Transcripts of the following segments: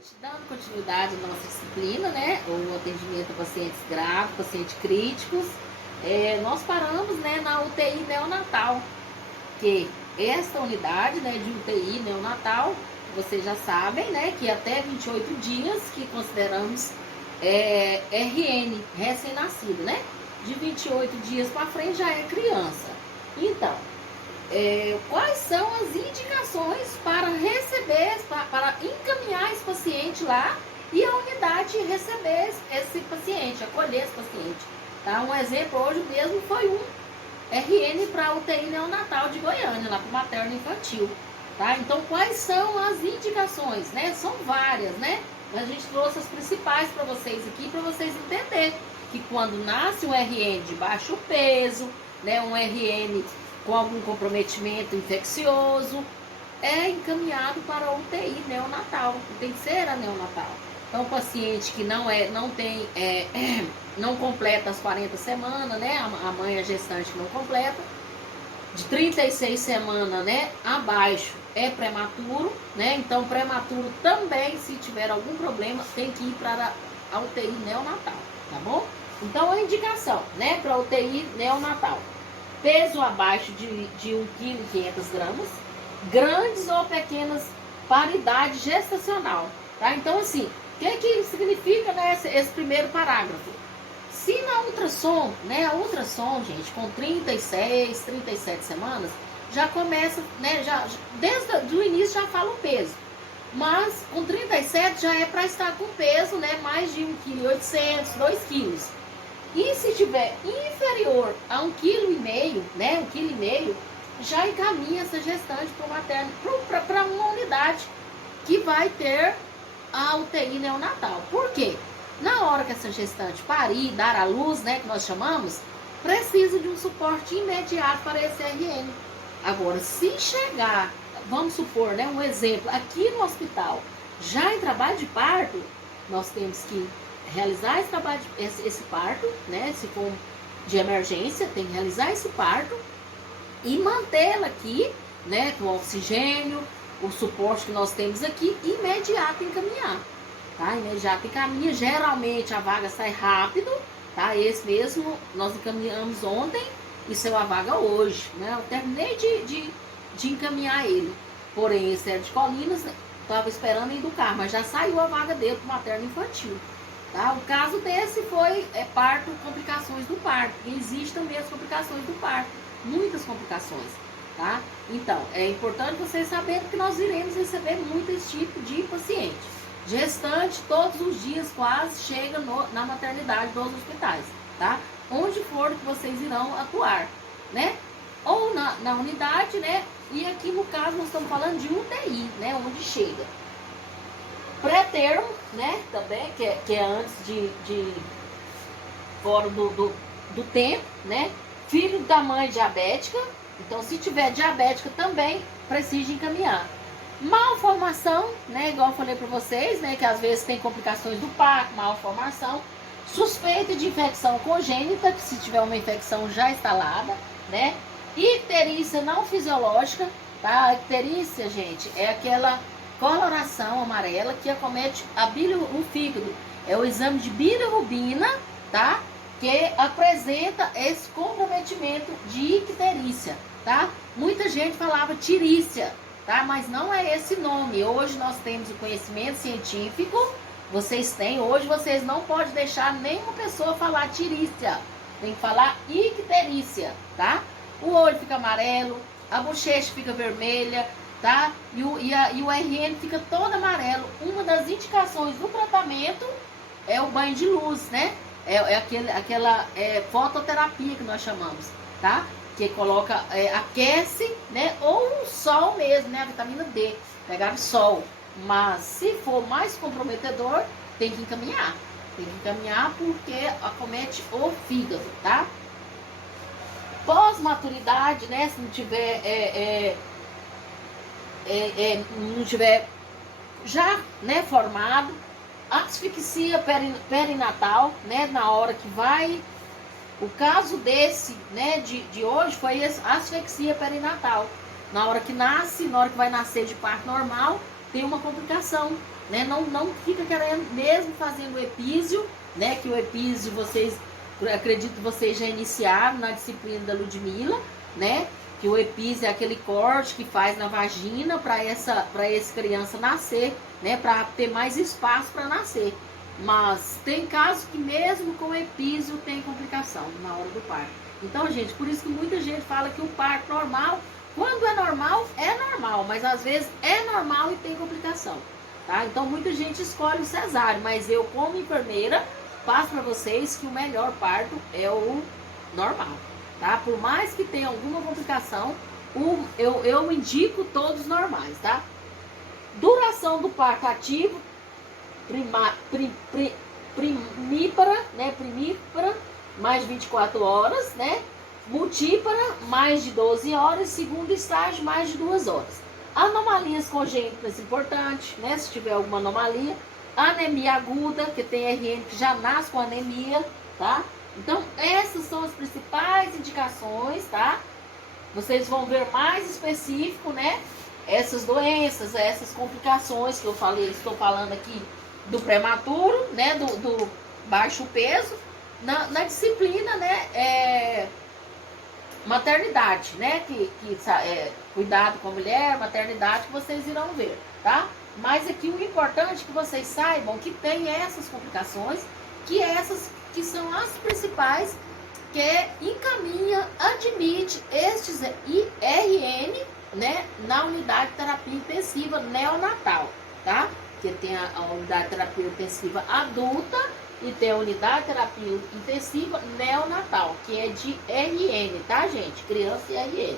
noite. Dando continuidade à nossa disciplina, né? O atendimento a pacientes graves, pacientes críticos. Nós paramos, né, na UTI neonatal, que esta unidade, né, de UTI neonatal, vocês já sabem, né, que até 28 dias que consideramos RN, recém-nascido, né? De 28 dias para frente já é criança. Então, quais são as indicações para receber, para encaminhar esse paciente lá e a unidade receber esse paciente, acolher esse paciente. Tá? Um exemplo hoje mesmo foi um RN para UTI neonatal de Goiânia, lá para o materno infantil. Tá? Então, quais são as indicações? Né? São várias, né? A gente trouxe as principais para vocês aqui, para vocês entenderem que quando nasce um RN de baixo peso, né, um RN com algum comprometimento infeccioso, é encaminhado para a UTI neonatal, tem que ser a neonatal. Então, o paciente que não completa as 40 semanas, né, a mãe, a gestante não completa, de 36 semanas, né, abaixo é prematuro, né, então prematuro também, se tiver algum problema, tem que ir para a UTI neonatal, tá bom? Então, a indicação, né, para a UTI neonatal: peso abaixo de 1,5 kg, grandes ou pequenas para idade gestacional, tá? Então, assim, o que significa, né, esse primeiro parágrafo? Se na ultrassom, né, a ultrassom, gente, com 36, 37 semanas, já começa, né, desde o início já fala o peso. Mas com 37 já é para estar com peso, né, mais de 1,8 kg, 2 kg. E se tiver inferior a 1,5 kg, né, 1,5 kg, já encaminha essa gestante para o materno, para uma unidade que vai ter a UTI neonatal. Por quê? Na hora que essa gestante parir, dar à luz, né, que nós chamamos, precisa de um suporte imediato para esse RN. Agora, se chegar, vamos supor, né, um exemplo, aqui no hospital, já em trabalho de parto, nós temos que realizar esse parto, né, se for de emergência, tem que realizar esse parto e mantê-la aqui, né, com oxigênio, o suporte que nós temos aqui, imediato encaminhar, tá? Imediato encaminha, geralmente a vaga sai rápido, tá? Esse mesmo nós encaminhamos ontem e saiu a vaga hoje, né? Eu terminei de encaminhar ele, porém esse era de Colinas, estava esperando educar, mas já saiu a vaga dele para o materno infantil. Tá? O caso desse foi parto, complicações do parto. E existem mesmo complicações do parto, muitas complicações. Tá? Então, é importante vocês saberem que nós iremos receber muito esse tipo de paciente. Gestante, todos os dias quase, chega na maternidade dos hospitais. Tá? Onde for que vocês irão atuar. Né? Ou na unidade, né? E aqui no caso nós estamos falando de UTI, né? Onde chega. Pré-termo, né, também, que é antes de fora do tempo, né, filho da mãe diabética, então se tiver diabética também precisa encaminhar. Malformação, né, igual eu falei para vocês, né, que às vezes tem complicações do parto, malformação, suspeita de infecção congênita, que se tiver uma infecção já instalada, né, icterícia não fisiológica, tá, a icterícia, gente, é aquela coloração amarela que acomete o fígado. É o exame de bilirrubina, tá? Que apresenta esse comprometimento de icterícia, tá? Muita gente falava tirícia, tá? Mas não é esse nome. Hoje nós temos o conhecimento científico, vocês têm, hoje vocês não podem deixar nenhuma pessoa falar tirícia. Tem que falar icterícia, tá? O olho fica amarelo, a bochecha fica vermelha, tá? E o RN fica todo amarelo. Uma das indicações do tratamento é o banho de luz, né? Aquela fototerapia que nós chamamos, tá? Que coloca, aquece, né? Ou o sol mesmo, né? A vitamina D, pegar o sol. Mas se for mais comprometedor, tem que encaminhar. Tem que encaminhar porque acomete o fígado, tá? Pós-maturidade, né? Se não tiver não tiver já, né, formado, asfixia perinatal, né, na hora que vai, o caso desse, né, de hoje foi asfixia perinatal, na hora que nasce, na hora que vai nascer de parto normal, tem uma complicação, né? Não fica querendo mesmo fazendo o epísio, né? Que o epísio vocês, acredito que vocês já iniciaram na disciplina da Ludmilla, né? Que o epísio é aquele corte que faz na vagina para essa criança nascer, né? Para ter mais espaço para nascer. Mas tem casos que mesmo com epísio tem complicação na hora do parto. Então, gente, por isso que muita gente fala que o parto normal, quando é normal, mas às vezes é normal e tem complicação, tá? Então, muita gente escolhe o cesáreo, mas eu, como enfermeira, passo para vocês que o melhor parto é o normal, tá? Por mais que tenha alguma complicação, eu indico todos normais, tá? Duração do parto ativo, primípara, né? Primípara, mais de 24 horas, né? Multípara, mais de 12 horas. Segundo estágio, mais de 2 horas. Anomalias congênitas importantes, né? Se tiver alguma anomalia. Anemia aguda, que tem RN que já nasce com anemia, tá? Então, essas são as principais indicações, tá? Vocês vão ver mais específico, né? Essas doenças, essas complicações que eu falei, estou falando aqui do prematuro, né? Do baixo peso. Na disciplina, né, maternidade, né, cuidado com a mulher, maternidade, que vocês irão ver, tá? Mas aqui o importante é que vocês saibam que tem essas complicações, que essas que são as principais, que encaminha, admite estes IRN, né, na unidade de terapia intensiva neonatal, tá? Que tem a unidade de terapia intensiva adulta, e tem a unidade de terapia intensiva neonatal, que é de RN, tá, gente? Criança e RN.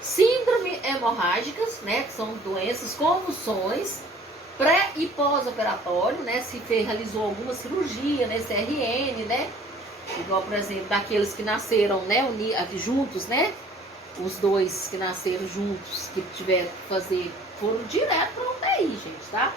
Síndrome hemorrágicas, né? Que são doenças, convulsões, pré e pós-operatório, né? Se realizou alguma cirurgia nesse RN, né? Igual, por exemplo, daqueles que nasceram, né? Juntos, né? Os dois que nasceram juntos, que tiveram que fazer, foram direto para UTI, gente, tá?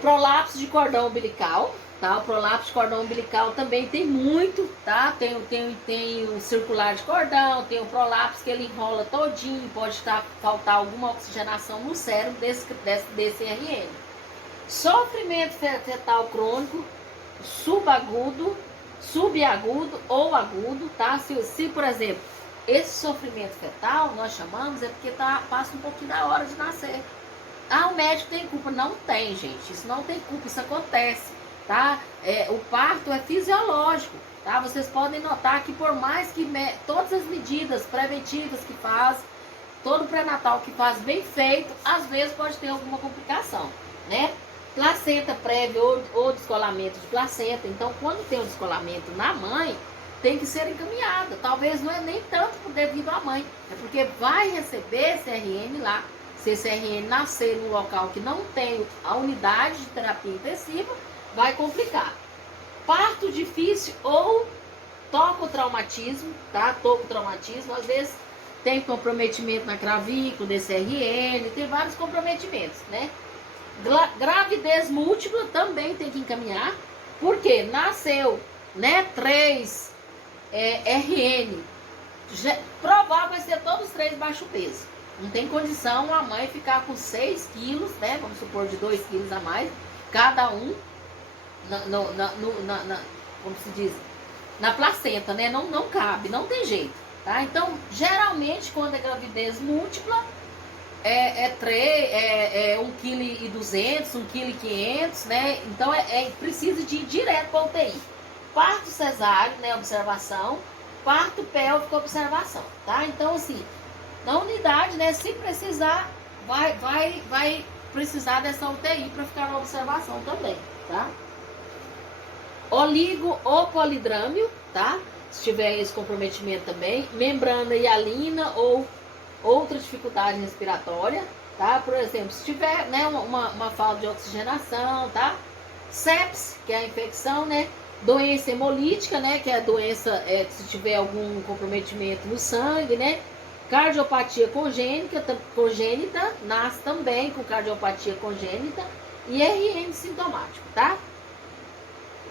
Prolapso de cordão umbilical, tá? O prolapso de cordão umbilical também tem muito, tá? Tem o circular de cordão, tem o prolapso que ele enrola todinho, pode faltar alguma oxigenação no cérebro desse RN. Sofrimento fetal crônico, subagudo ou agudo, tá? Se por exemplo, esse sofrimento fetal, nós chamamos, é porque passa um pouquinho da hora de nascer. Ah, o médico tem culpa? Não tem, gente. Isso não tem culpa, isso acontece, tá? O parto é fisiológico, tá? Vocês podem notar que por mais que todas as medidas preventivas que faz, todo pré-natal que faz bem feito, às vezes pode ter alguma complicação, né? Placenta prévia ou descolamento de placenta. Então, quando tem o descolamento na mãe, tem que ser encaminhada. Talvez não é nem tanto devido à mãe, é porque vai receber esse RN lá. Se esse RN nascer num local que não tem a unidade de terapia intensiva, vai complicar. Parto difícil ou tocotraumatismo, tá? Tocotraumatismo, às vezes tem comprometimento na clavícula desse RN, tem vários comprometimentos, né? Gravidez múltipla também tem que encaminhar, porque nasceu, né, 3 RN, provável vai ser todos 3 baixo peso. Não tem condição a mãe ficar com 6 quilos, né? Vamos supor, de 2 quilos a mais, cada um, como se diz, na placenta, né? Não cabe, não tem jeito, tá? Então, geralmente, quando é gravidez múltipla, é 1,2 kg, 1,5 kg, né? Então, precisa de ir direto para UTI. Parto cesáreo, né? Observação. Parto pélvico, observação, tá? Então, assim, na unidade, né, se precisar, vai precisar dessa UTI para ficar na observação também, tá? Oligo ou polidrâmio, tá? Se tiver esse comprometimento também. Membrana hialina ou outra dificuldade respiratória, tá? Por exemplo, se tiver, né, uma falta de oxigenação, tá? Sepsis, que é a infecção, né? Doença hemolítica, né? Que é a doença, se tiver algum comprometimento no sangue, né? Cardiopatia congênita, nasce também com cardiopatia congênita e RN sintomático, tá?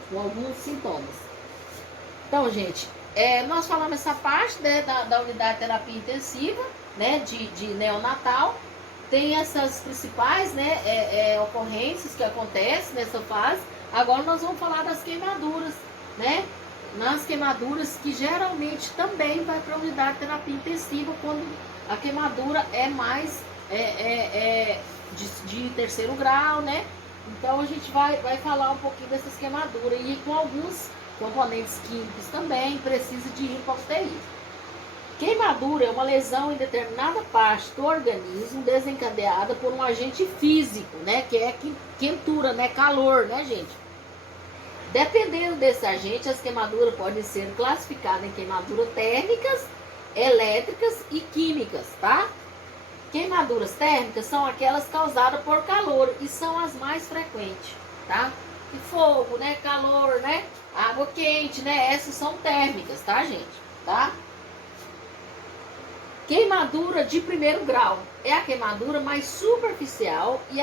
Com alguns sintomas. Então, gente, nós falamos essa parte, né, da unidade de terapia intensiva, né, de neonatal. tem essas principais, né, ocorrências que acontecem nessa fase. Agora nós vamos falar das queimaduras, né? Nas queimaduras que geralmente também vai para a unidade de terapia intensiva quando a queimadura é mais de terceiro grau, né? Então a gente vai falar um pouquinho dessas queimaduras e com alguns componentes químicos também precisa de ir para a UTI. Queimadura é uma lesão em determinada parte do organismo desencadeada por um agente físico, né? Que é quentura, né? Calor, né, gente? Dependendo desse agente, as queimaduras podem ser classificadas em queimaduras térmicas, elétricas e químicas, tá? Queimaduras térmicas são aquelas causadas por calor e são as mais frequentes, tá? E fogo, né? Calor, né? Água quente, né? Essas são térmicas, tá, gente? Tá? Queimadura de primeiro grau é a queimadura mais superficial e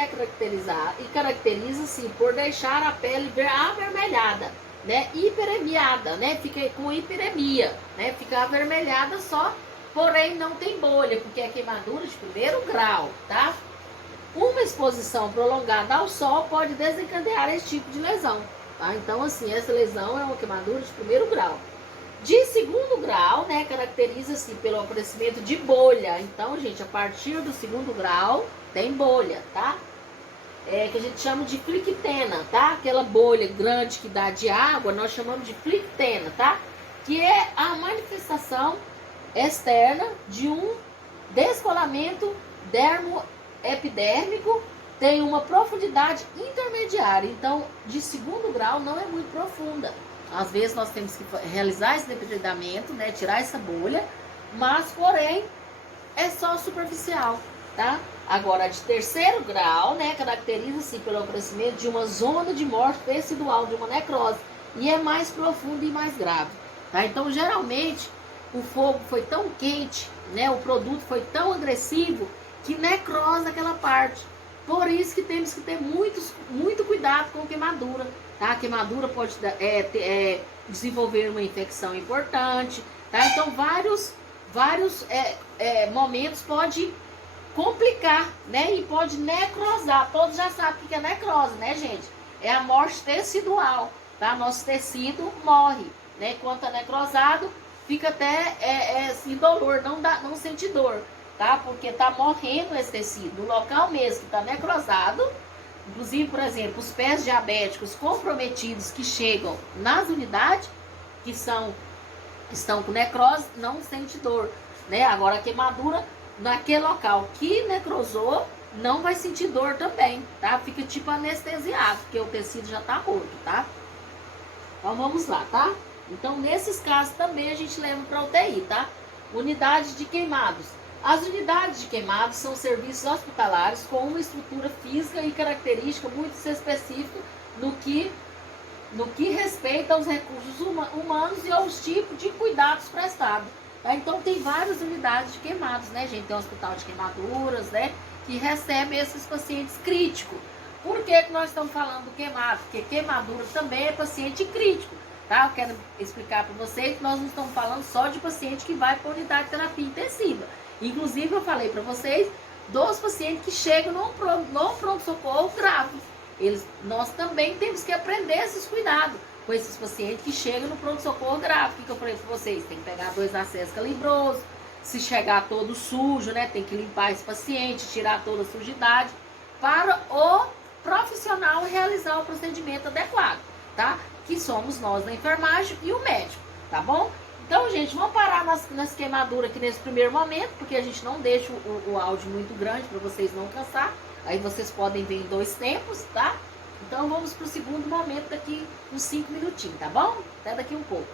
caracteriza-se por deixar a pele avermelhada, né? Hiperemiada, né? Fica com hiperemia, né? Fica avermelhada só, porém não tem bolha, porque é queimadura de primeiro grau, tá? Uma exposição prolongada ao sol pode desencadear esse tipo de lesão, tá? Então, assim, essa lesão é uma queimadura de primeiro grau. De segundo grau, né, caracteriza-se pelo aparecimento de bolha. Então, gente, a partir do segundo grau tem bolha, tá? Que a gente chama de flictena, tá? Aquela bolha grande que dá de água, nós chamamos de flictena, tá? Que é a manifestação externa de um descolamento dermoepidérmico, tem uma profundidade intermediária. Então, de segundo grau não é muito profunda. Às vezes nós temos que realizar esse depredamento, né, tirar essa bolha, mas porém é só superficial, tá? Agora, de terceiro grau, né, caracteriza-se pelo aparecimento de uma zona de morte tecidual, de uma necrose, e é mais profundo e mais grave, tá? Então, geralmente, o fogo foi tão quente, né, o produto foi tão agressivo, que necrosa aquela parte. Por isso que temos que ter muito cuidado com queimadura, tá? A queimadura pode desenvolver uma infecção importante, tá? Então, vários momentos pode complicar, né? E pode necrosar. Todos já sabem o que é necrose, né, gente? É a morte tecidual, tá? Nosso tecido morre, né? Quando tá necrosado, fica até sem dolor, não sente dor, tá? Porque tá morrendo esse tecido. No local mesmo que tá necrosado, inclusive, por exemplo, os pés diabéticos comprometidos que chegam nas unidades, que estão com necrose, não sente dor, né? Agora, a queimadura naquele local que necrosou, não vai sentir dor também, tá? Fica tipo anestesiado, porque o tecido já tá morto, tá? Então, vamos lá, tá? Então, nesses casos também a gente leva para UTI, tá? Unidades de queimados. As unidades de queimados são serviços hospitalares com uma estrutura física e característica muito específica no que respeita aos recursos humanos e aos tipos de cuidados prestados. Tá? Então, tem várias unidades de queimados, né, gente? Tem um hospital de queimaduras, né, que recebe esses pacientes críticos. Por que nós estamos falando do queimado? Porque queimadura também é paciente crítico. Tá? Eu quero explicar para vocês que nós não estamos falando só de paciente que vai para a unidade de terapia intensiva. Inclusive, eu falei para vocês dos pacientes que chegam no pronto-socorro grave. Nós também temos que aprender esses cuidados com esses pacientes que chegam no pronto-socorro grave. O que eu falei para vocês? Tem que pegar 2 acessos calibrosos. Se chegar todo sujo, né? Tem que limpar esse paciente, tirar toda a sujidade para o profissional realizar o procedimento adequado, tá? Que somos nós da enfermagem e o médico, tá bom? Então, gente, vamos parar nas queimaduras aqui nesse primeiro momento, porque a gente não deixa o áudio muito grande para vocês não cansar. Aí vocês podem ver em 2 tempos, tá? Então, vamos para o segundo momento daqui uns 5 minutinhos, tá bom? Até daqui um pouco.